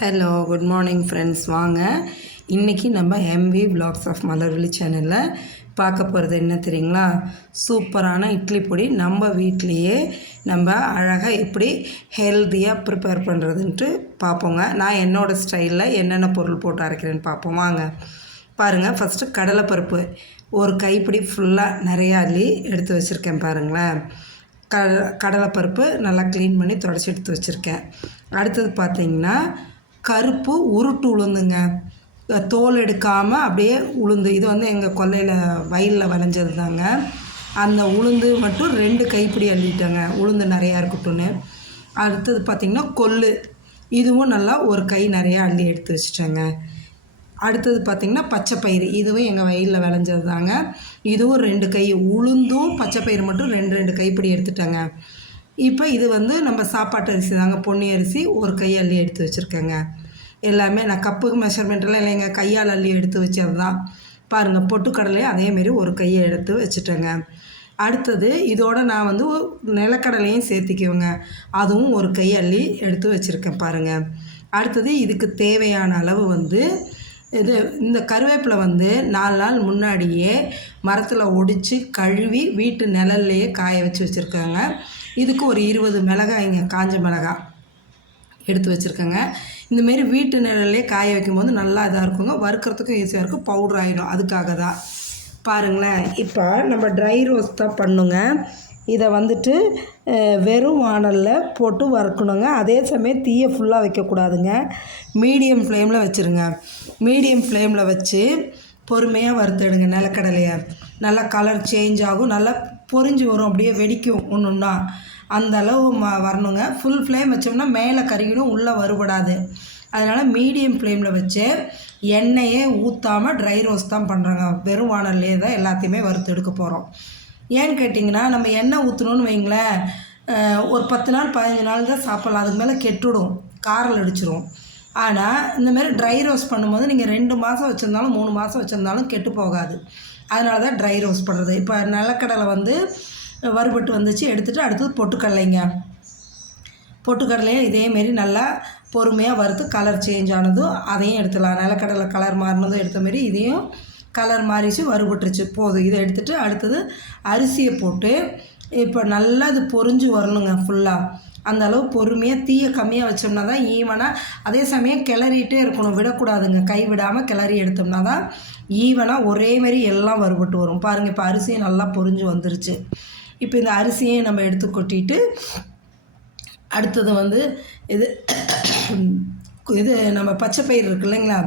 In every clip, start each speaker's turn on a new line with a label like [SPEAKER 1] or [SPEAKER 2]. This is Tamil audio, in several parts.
[SPEAKER 1] ஹலோ குட் மார்னிங் ஃப்ரெண்ட்ஸ் வாங்க. இன்றைக்கி நம்ம எம்வி vlogs ஆஃப் மலர்விழி சேனலில் பார்க்க போகிறது என்ன தெரியுங்களா? சூப்பரான இட்லி பொடி நம்ம வீட்லேயே நம்ம அழகாக எப்படி ஹெல்த்தியாக ப்ரிப்பேர் பண்ணுறதுன்ட்டு பார்ப்போங்க. நான் என்னோடய ஸ்டைலில் என்னென்ன பொருள் போட்டு அரைக்கிறேன்னு பார்ப்போம். வாங்க. பாருங்கள் ஃபஸ்ட்டு கடலைப்பருப்பு. ஒரு கைப்பிடி ஃபுல்லாக நிறையா அள்ளி எடுத்து வச்சுருக்கேன் பாருங்களேன். க கடலைப்பருப்பு நல்லா க்ளீன் பண்ணி தொடச்சி எடுத்து வச்சுருக்கேன். அடுத்தது பார்த்திங்கன்னா கருப்பு உருட்டு உளுந்துங்க. தோல் எடுக்காமல் அப்படியே உளுந்து. இது வந்து எங்கள் கொல்லையில் வயலில் விளைஞ்சது தாங்க அந்த உளுந்து மட்டும் ரெண்டு கைப்பிடி அள்ளிட்டேங்க. உளுந்து நிறையா இருக்கட்டும்னு. அடுத்தது பார்த்திங்கன்னா கொள்ளு. இதுவும் நல்லா ஒரு கை நிறையா அள்ளி எடுத்து வச்சுட்டேங்க. அடுத்தது பார்த்திங்கன்னா பச்சைப்பயிறு. இதுவும் எங்கள் வயலில் விளைஞ்சது தாங்க இதுவும் ரெண்டு கை. உளுந்தும் பச்சைப்பயிறு மட்டும் ரெண்டு ரெண்டு கைப்பிடி எடுத்துட்டேங்க. இப்போ இது வந்து நம்ம சாப்பாட்டு அரிசி தாங்க. பொன்னி அரிசி ஒரு கை அள்ளி எடுத்து வச்சுருக்கேங்க. எல்லாமே நான் கப்புக்கு மெஷர்மெண்ட்டெல்லாம் இல்லைங்க. கையால் அள்ளி எடுத்து வச்சது தான் பாருங்கள் பொட்டுக்கடலையும் அதேமாரி ஒரு கையை எடுத்து வச்சுட்டேங்க. அடுத்தது இதோட நான் வந்து நிலக்கடலையும் சேர்த்திக்குவேங்க. அதுவும் ஒரு கை அள்ளி எடுத்து வச்சுருக்கேன் பாருங்கள் அடுத்தது இதுக்கு தேவையான அளவு வந்து இது இந்த கருவேப்பிலை வந்து நாலு நாள் முன்னாடியே மரத்தில் ஒடித்து கழுவி வீட்டு நிழல்லையே காய வச்சு வச்சுருக்காங்க. இதுக்கு ஒரு இருபது மிளகாய்ங்க காஞ்ச மிளகாய். எடுத்து வச்சுருக்கேங்க. இந்தமாரி வீட்டு நிழல்லே காய வைக்கும்போது நல்லா இதாக இருக்குங்க. வறுக்கிறதுக்கும் ஈஸியாக இருக்கும். பவுடர் ஆகிடும் அதுக்காக தான். பாருங்களேன். இப்போ நம்ம ட்ரை ரோஸ்ட் தான் பண்ணுங்க. இதை வந்துட்டு வெறும் வானலில் போட்டு வறுக்கணுங்க. அதே சமயம் தீயை ஃபுல்லாக வைக்கக்கூடாதுங்க. மீடியம் ஃப்ளேமில் வச்சுருங்க. மீடியம் ஃப்ளேமில் வச்சு பொறுமையாக வறுத்தெடுங்க நிலக்கடலையை. நல்லா கலர் சேஞ்ச் ஆகும். நல்லா பொரிஞ்சு வரும் அப்படியே வெடிக்கும் ஒன்று ஒன்றா அந்த அளவு ம வரணுங்க. ஃபுல் ஃப்ளேம் வச்சோம்னா மேலே கருகிடும் உள்ளே வருபடாது அதனால் மீடியம் ஃப்ளேமில் வச்சு எண்ணெயே ஊற்றாமல் ட்ரை ரோஸ்ட் தான் பண்ணுறாங்க வெறும் வானல்லே தான் எல்லாத்தையுமே வறுத்து எடுக்க போகிறோம் ஏன்னு கேட்டிங்கன்னா நம்ம எண்ணெய் ஊற்றணும்னு வைங்களேன் ஒரு பத்து நாள் பதினஞ்சு நாள் தான் சாப்பிட்லாம். அதுக்கு மேலே கெட்டுடும். காரில் அடிச்சிரும். ஆனால் இந்தமாரி ட்ரை ரோஸ்ட் பண்ணும்போது நீங்கள் ரெண்டு மாதம் வச்சுருந்தாலும் மூணு மாதம் வச்சுருந்தாலும் கெட்டு போகாது. அதனால தான் ட்ரை ரோஸ்ட் பண்ணுறது இப்போ நிலக்கடலை வந்து வறுபட்டு வந்துச்சு. எடுத்துகிட்டு அடுத்தது பொட்டுக்கடலைங்க. பொட்டுக்கடலையும் இதேமாரி நல்லா பொறுமையாக வறுத்து கலர் சேஞ்ச் ஆனதும் அதையும் எடுத்துடலாம். நிலக்கடலை கலர் மாறினதும் எடுத்த மாரி இதையும் கலர் மாறிச்சு வறுபட்டுருச்சு. போதும். இதை எடுத்துகிட்டு அடுத்தது அரிசியை போட்டு இப்போ நல்லா இது பொரிஞ்சு வரணுங்க ஃபுல்லாக அந்த அளவு பொறுமையாக தீயை கம்மியாக வச்சோம்னா தான் ஈவனாக அதே சமயம் கிளறிட்டே இருக்கணும். விடக்கூடாதுங்க. கை விடாமல் கிளறி எடுத்தோம்னா தான் ஈவனாக ஒரே மாதிரி எல்லாம் வறுபட்டு வரும். பாருங்கள் இப்போ அரிசியும் நல்லா பொரிஞ்சு வந்துருச்சு. இப்போ இந்த அரிசியை நம்ம எடுத்து கொட்டிட்டு அடுத்தது வந்து இது இது நம்ம பச்சை பயிர் இருக்கு இல்லைங்களா?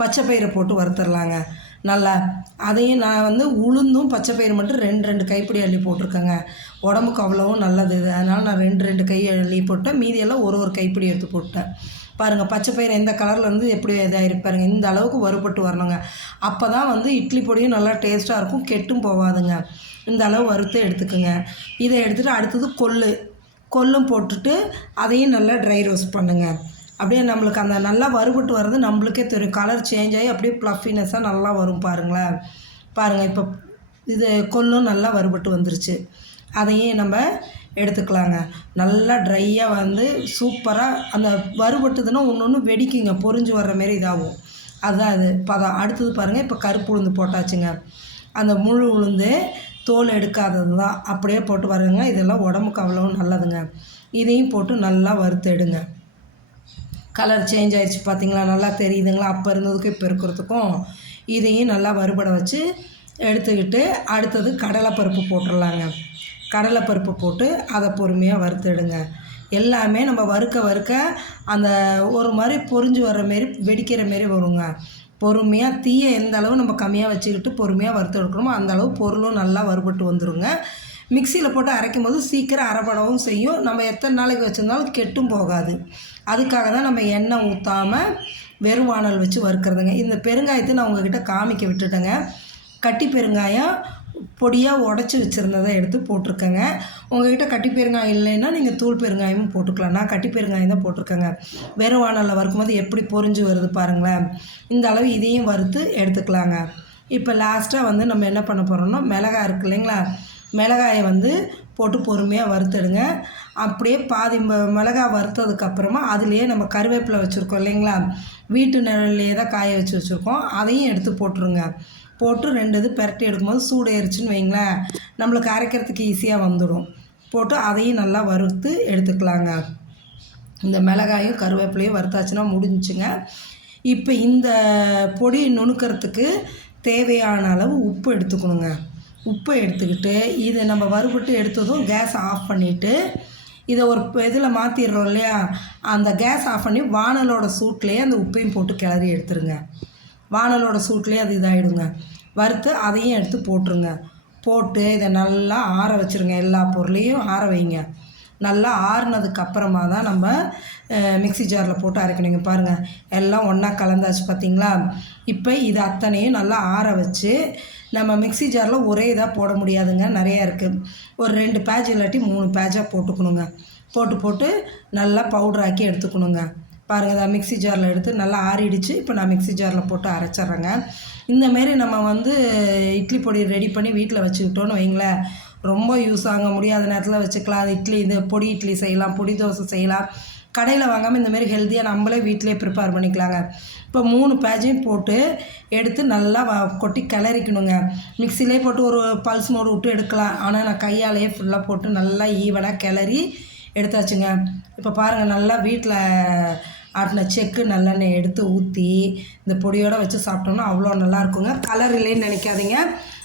[SPEAKER 1] பச்சை பயிரை போட்டு வறுத்துடலாங்க. நல்லா. அதையும் நான் வந்து உளுந்தும் பச்சை பயிறு மட்டும் ரெண்டு ரெண்டு கைப்பிடி அள்ளி போட்டிருக்கேங்க. உடம்புக்கு அவ்வளவும் நல்லது. இது அதனால் நான் ரெண்டு ரெண்டு கை அள்ளி போட்டேன். மீதியெல்லாம் ஒரு ஒரு கைப்பிடி எடுத்து போட்டேன். பாருங்கள் பச்சை பயிர் எந்த கலரில் இருந்து எப்படி இதாக பாருங்க. இந்த அளவுக்கு வறுபட்டு வரணுங்க. அப்போ தான் வந்து இட்லி பொடியும் நல்லா டேஸ்ட்டாக இருக்கும். கெட்டும் போகாதுங்க. இந்த அளவு வறுத்து எடுத்துக்கோங்க. இதை எடுத்துகிட்டு அடுத்தது கொள்ளு. கொல்லும் போட்டுட்டு அதையும் நல்லா ட்ரை ரோஸ்ட் பண்ணுங்கள் அப்படியே நம்மளுக்கு அந்த நல்லா வறுபட்டு வர்றது நம்மளுக்கே தெரியும். கலர் சேஞ்ச் ஆகி அப்படியே ப்ளஃபினஸ்ஸாக நல்லா வரும் பாருங்களேன். பாருங்கள் இப்போ இது கொல்லும் நல்லா வறுபட்டு வந்துருச்சு. அதையும் நம்ம எடுத்துக்கலாங்க. நல்லா ட்ரையாக வந்து சூப்பராக அந்த வறுபட்டுதுன்னா ஒன்று ஒன்று வெடிக்குங்க. பொரிஞ்சு வர்ற மாரி இதாகும். அதுதான் அது. பதம் அடுத்தது பாருங்கள் இப்போ கருப்பு உளுந்து போட்டாச்சுங்க. அந்த முழு உளுந்து தோல் எடுக்காதது தான். அப்படியே போட்டு வருங்க இதெல்லாம் உடம்புக்கு அவ்வளோ நல்லதுங்க. இதையும் போட்டு நல்லா வறுத்து எடுங்க. கலர் சேஞ்ச் ஆயிடுச்சு பார்த்தீங்களா நல்லா தெரியுதுங்களா? அப்போ இருந்ததுக்கும் இப்போ இருக்கிறதுக்கும். இதையும் நல்லா வறுபட வச்சு எடுத்துக்கிட்டு அடுத்தது கடலைப்பருப்பு போட்டுடலாங்க. கடலைப்பருப்பு போட்டு அதை பொறுமையாக வறுத்துடுங்க. எல்லாமே நம்ம வறுக்க வறுக்க அந்த ஒரு மாதிரி பொரிஞ்சு வர்ற மாரி வெடிக்கிற மாரி வருங்க. பொறுமையாக தீயை எந்த அளவு நம்ம கம்மியாக வச்சுக்கிட்டு பொறுமையாக வறுத்து எடுக்கணுமோ அந்த அளவு பொருளும் நல்லா வறுபட்டு வந்துருங்க. மிக்சியில் போட்டு அரைக்கும் போது சீக்கிரம் அரைப்படவும் செய்யும். நம்ம எத்தனை நாளைக்கு வச்சுருந்தாலும் கெட்டும் போகாது. அதுக்காக தான் நம்ம எண்ணெய் ஊற்றாமல் வெறும் வானல் வச்சு வறுக்கிறதுங்க. இந்த பெருங்காயத்தை நான் உங்ககிட்ட காமிக்க விட்டுட்டேங்க. கட்டி பெருங்காயம் பொடியாக உடச்சி வச்சுருந்ததை எடுத்து போட்டிருக்கேங்க. உங்கள்கிட்ட கட்டி பெருங்காயம் இல்லைன்னா நீங்கள் தூள் பெருங்காயமும் போட்டுக்கலாம். நான் கட்டி பெருங்காயம் தான் போட்டிருக்கேங்க. வெறும் வானலில் வறுக்கும்போது எப்படி பொரிஞ்சு வருது பாருங்களேன். இந்த அளவு இதையும் வறுத்து எடுத்துக்கலாங்க. இப்போ லாஸ்ட்டாக வந்து நம்ம என்ன பண்ண போகிறோம்னா மிளகாய் இருக்கு இல்லைங்களா? மிளகாயை வந்து போட்டு பொறுமையாக வறுத்துடுங்க. அப்படியே பாதி ம- மிளகா வறுத்ததுக்கப்புறமா அதுலேயே நம்ம கருவேப்பிலை வச்சுருக்கோம் இல்லைங்களா? வீட்டு நிழல்லையே தான் காய வச்சு வச்சுருக்கோம். அதையும் எடுத்து போட்டுருங்க. போட்டு ரெண்டு இது பெரட்டி எடுக்கும்போது சூடு ஏறிச்சுன்னு வைங்களேன். நம்மளுக்கு அரைக்கிறதுக்கு ஈஸியாக வந்துடும். போட்டு அதையும் நல்லா வறுத்து எடுத்துக்கலாங்க. இந்த மிளகாயும் கருவேப்பிலையும் வறுத்தாச்சுன்னா முடிஞ்சுங்க இப்போ இந்த பொடி நுணுக்கிறதுக்கு தேவையான அளவு உப்பு எடுத்துக்கணுங்க. உப்பை எடுத்துக்கிட்டு இதை நம்ம வறுபட்டு எடுத்ததும் கேஸ் ஆஃப் பண்ணிவிட்டு இதை ஒரு இதில் மாற்றிடுறோம் இல்லையா? அந்த கேஸ் ஆஃப் பண்ணி வானலோட சூட்லேயே அந்த உப்பையும் போட்டு கிளறி எடுத்துருங்க. வானலோட சூட்லேயே அது இதாகிடுங்க வறுத்து அதையும் எடுத்து போட்டுருங்க. போட்டு இதை நல்லா ஆற வச்சுருங்க. எல்லா பொருளையும் ஆற வைங்க. நல்லா ஆறுனதுக்கு அப்புறமா தான் நம்ம மிக்சி மிக்ஸி ஜாரில் போட்டு அரைக்கணுங்க பாருங்கள் எல்லாம் ஒன்றா கலந்தாச்சு பார்த்தீங்களா இப்போ இது அத்தனையும் நல்லா ஆற வச்சு நம்ம மிக்ஸி ஜாரில் ஒரே இதாக போட முடியாதுங்க. நிறையா இருக்குது ஒரு ரெண்டு பேட்ச் இல்லாட்டி மூணு பேட்சாக போட்டுக்கணுங்க. போட்டு போட்டு நல்லா பவுடராக்கி எடுத்துக்கணுங்க. பாருங்கள் இதை மிக்ஸி ஜாரில் எடுத்து நல்லா ஆறிடுச்சு. இப்போ நான் மிக்ஸி ஜாரில் போட்டு அரைச்சிட்றேங்க. இந்தமாரி நம்ம வந்து இட்லி பொடி ரெடி பண்ணி வீட்டில் வச்சுக்கிட்டோன்னு வைங்களேன். ரொம்ப யூஸ் ஆக முடியாத நேரத்தில் வச்சுக்கலாம். அது இட்லி இது பொடி இட்லி செய்யலாம் பொடி தோசை செய்யலாம். கடையில் வாங்காமல் இந்தமாரி ஹெல்த்தியாக நம்மளே வீட்டிலே ப்ரிப்பேர் பண்ணிக்கலாங்க. இப்போ மூணு பேஜையும் போட்டு எடுத்து நல்லா வ கொட்டி கிளறிக்கணுங்க. மிக்சிலே போட்டு ஒரு பல்ஸ் மோடு விட்டு எடுக்கலாம். ஆனால் நான் கையாலேயே ஃபுல்லாக போட்டு நல்லா ஈவனாக கிளறி எடுத்தாச்சுங்க. இப்போ பாருங்கள் நல்லா வீட்டில் ஆட்டின செக்கு நல்லெண்ணெய் எடுத்து ஊற்றி இந்த பொடியோடு வச்சு சாப்பிட்டோம்னா அவ்வளோ நல்லா இருக்குங்க. கலர் இல்லைன்னு நினைக்காதீங்க.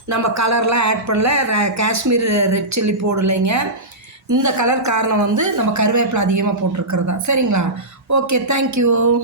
[SPEAKER 1] நம்ம கலர்லாம் ஆட் பண்ணல. ர- காஷ்மீர் ரெட் சில்லி போடலைங்க. இந்த கலர் காரணம் வந்து நம்ம கருவேப்பிலை அதிகமாக போட்டிருக்கிறது. தான் சரிங்களா ஓகே தேங்க்யூ